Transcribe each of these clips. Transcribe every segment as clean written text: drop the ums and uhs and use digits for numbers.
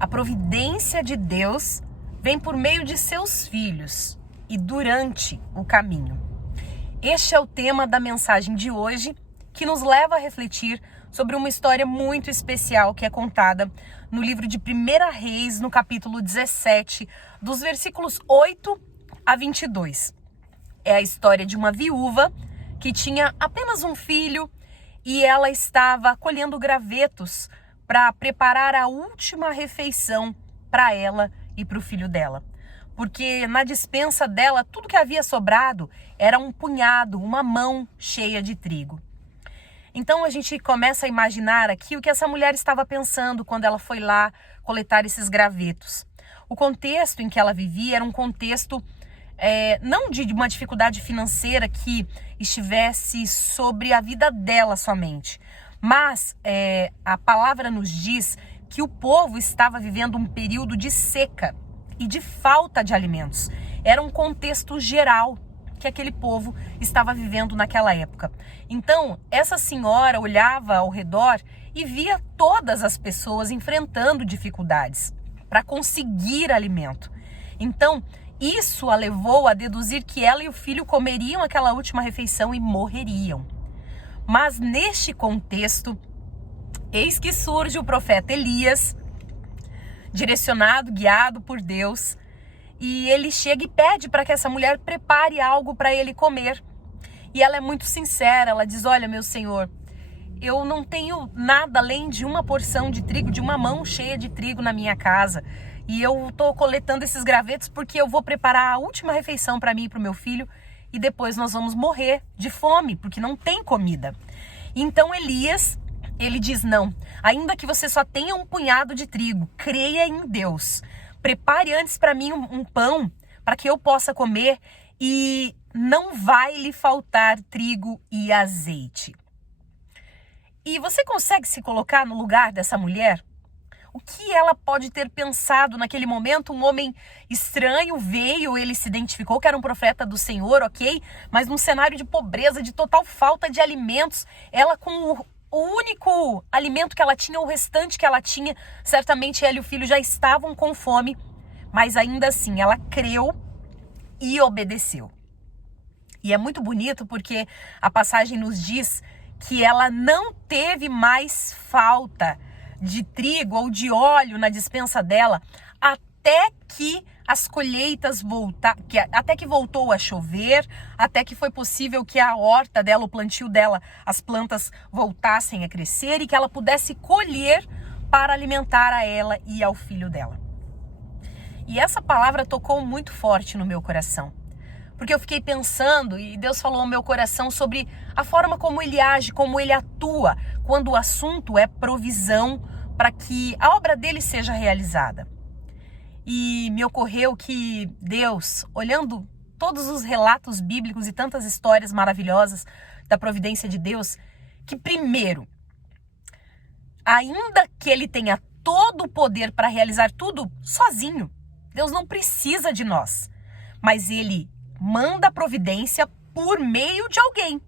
A providência de Deus vem por meio de seus filhos e durante o caminho. Este é o tema da mensagem de hoje, que nos leva a refletir sobre uma história muito especial que é contada no livro de 1 Reis, no capítulo 17, dos versículos 8 a 22. É a história de uma viúva que tinha apenas um filho e ela estava colhendo gravetos para preparar a última refeição para ela e para o filho dela. Porque na despensa dela, tudo que havia sobrado era um punhado, uma mão cheia de trigo. Então a gente começa a imaginar aqui o que essa mulher estava pensando quando ela foi lá coletar esses gravetos. O contexto em que ela vivia era um contexto não de uma dificuldade financeira que estivesse sobre a vida dela somente, mas a palavra nos diz que o povo estava vivendo um período de seca e de falta de alimentos. Era um contexto geral que aquele povo estava vivendo naquela época. Então, essa senhora olhava ao redor e via todas as pessoas enfrentando dificuldades para conseguir alimento. Então, isso a levou a deduzir que ela e o filho comeriam aquela última refeição e morreriam. Mas neste contexto, eis que surge o profeta Elias, direcionado, guiado por Deus, e ele chega e pede para que essa mulher prepare algo para ele comer. E ela é muito sincera, ela diz: olha, meu senhor, eu não tenho nada além de uma porção de trigo, de uma mão cheia de trigo na minha casa. E eu estou coletando esses gravetos porque eu vou preparar a última refeição para mim e para o meu filho. E depois nós vamos morrer de fome, porque não tem comida. Então Elias, ele diz: não, ainda que você só tenha um punhado de trigo, creia em Deus. Prepare antes para mim um pão, para que eu possa comer, e não vai lhe faltar trigo e azeite. E você consegue se colocar no lugar dessa mulher? O que ela pode ter pensado naquele momento? Um homem estranho veio, ele se identificou que era um profeta do Senhor, ok? Mas num cenário de pobreza, de total falta de alimentos, ela com o único alimento que ela tinha, o restante que ela tinha, certamente ela e o filho já estavam com fome, mas ainda assim ela creu e obedeceu. E é muito bonito porque a passagem nos diz que ela não teve mais falta de trigo ou de óleo na despensa dela até que as colheitas até que voltou a chover, até que foi possível que a horta dela, o plantio dela, as plantas voltassem a crescer e que ela pudesse colher para alimentar a ela e ao filho dela. E essa palavra tocou muito forte no meu coração, porque eu fiquei pensando e Deus falou ao meu coração sobre a forma como Ele age, como Ele atua quando o assunto é provisão para que a obra dele seja realizada. E me ocorreu que Deus, olhando todos os relatos bíblicos e tantas histórias maravilhosas da providência de Deus, que primeiro, ainda que Ele tenha todo o poder para realizar tudo sozinho, Deus não precisa de nós, mas Ele manda a providência por meio de alguém.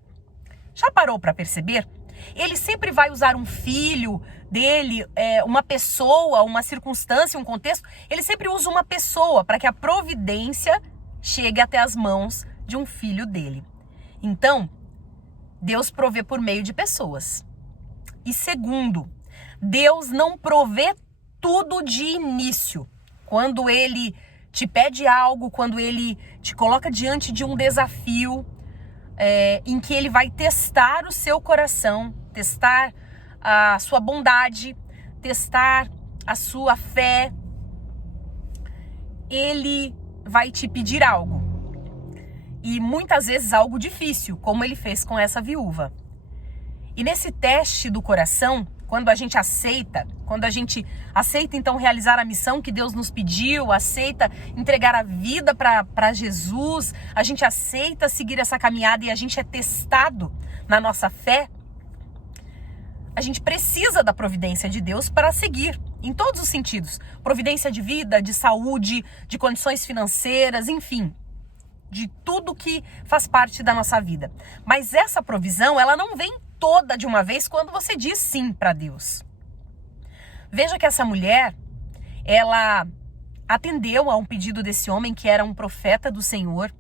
Já parou para perceber? Ele sempre vai usar um filho dele, uma pessoa, uma circunstância, um contexto. Ele sempre usa uma pessoa para que a providência chegue até as mãos de um filho dele. Então, Deus provê por meio de pessoas. E segundo, Deus não provê tudo de início. Quando Ele te pede algo, quando Ele te coloca diante de um desafio, em que Ele vai testar o seu coração, testar a sua bondade, testar a sua fé, Ele vai te pedir algo. E muitas vezes algo difícil, como Ele fez com essa viúva. E nesse teste do coração, quando a gente aceita então realizar a missão que Deus nos pediu, aceita entregar a vida para Jesus, a gente aceita seguir essa caminhada e a gente é testado na nossa fé, a gente precisa da providência de Deus para seguir, em todos os sentidos. Providência de vida, de saúde, de condições financeiras, enfim, de tudo que faz parte da nossa vida. Mas essa provisão, ela não vem toda de uma vez quando você diz sim para Deus. Veja que essa mulher, ela atendeu a um pedido desse homem que era um profeta do Senhor.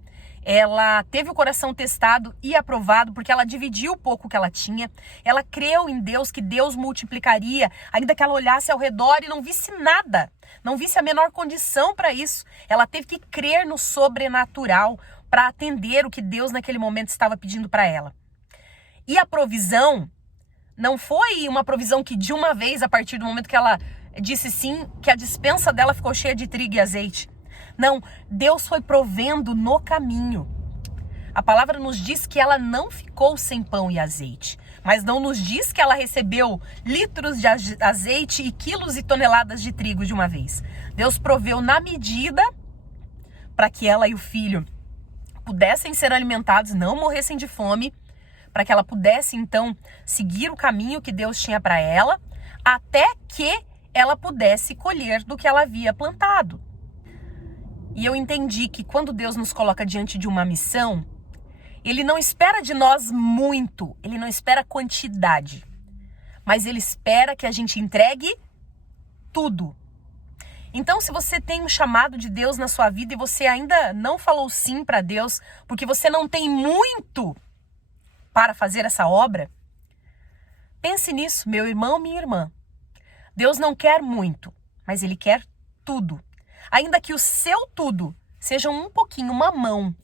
Ela teve o coração testado e aprovado porque ela dividiu o pouco que ela tinha. Ela creu em Deus, que Deus multiplicaria, ainda que ela olhasse ao redor e não visse nada, não visse a menor condição para isso. Ela teve que crer no sobrenatural para atender o que Deus naquele momento estava pedindo para ela. E a provisão não foi uma provisão que de uma vez, a partir do momento que ela disse sim, que a despensa dela ficou cheia de trigo e azeite. Não, Deus foi provendo no caminho. A palavra nos diz que ela não ficou sem pão e azeite, mas não nos diz que ela recebeu litros de azeite e quilos e toneladas de trigo de uma vez. Deus proveu na medida para que ela e o filho pudessem ser alimentados, não morressem de fome, para que ela pudesse então seguir o caminho que Deus tinha para ela, até que ela pudesse colher do que ela havia plantado. E eu entendi que quando Deus nos coloca diante de uma missão, Ele não espera de nós muito, Ele não espera quantidade, mas Ele espera que a gente entregue tudo. Então, se você tem um chamado de Deus na sua vida e você ainda não falou sim para Deus, porque você não tem muito para fazer essa obra, pense nisso, meu irmão, minha irmã. Deus não quer muito, mas Ele quer tudo. Ainda que o seu tudo seja um pouquinho, uma mão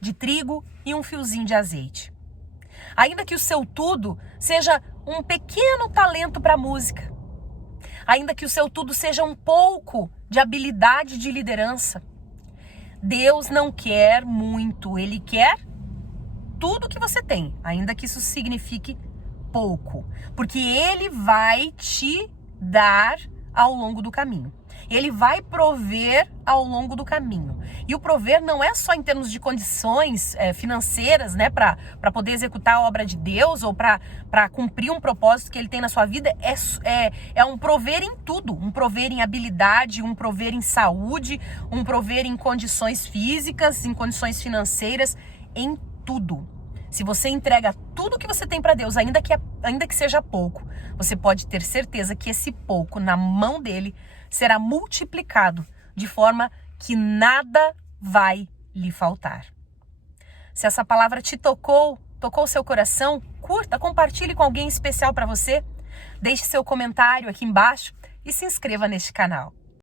de trigo e um fiozinho de azeite. Ainda que o seu tudo seja um pequeno talento para música. Ainda que o seu tudo seja um pouco de habilidade de liderança. Deus não quer muito, Ele quer tudo que você tem, ainda que isso signifique pouco. Porque Ele vai te dar ao longo do caminho. Ele vai prover ao longo do caminho. E o prover não é só em termos de condições financeiras, né, para poder executar a obra de Deus ou para cumprir um propósito que Ele tem na sua vida. É um prover em tudo. Um prover em habilidade, um prover em saúde, um prover em condições físicas, em condições financeiras, em tudo. Se você entrega tudo que você tem para Deus, ainda que seja pouco, você pode ter certeza que esse pouco na mão dele será multiplicado de forma que nada vai lhe faltar. Se essa palavra te tocou o seu coração, curta, compartilhe com alguém especial para você, deixe seu comentário aqui embaixo e se inscreva neste canal.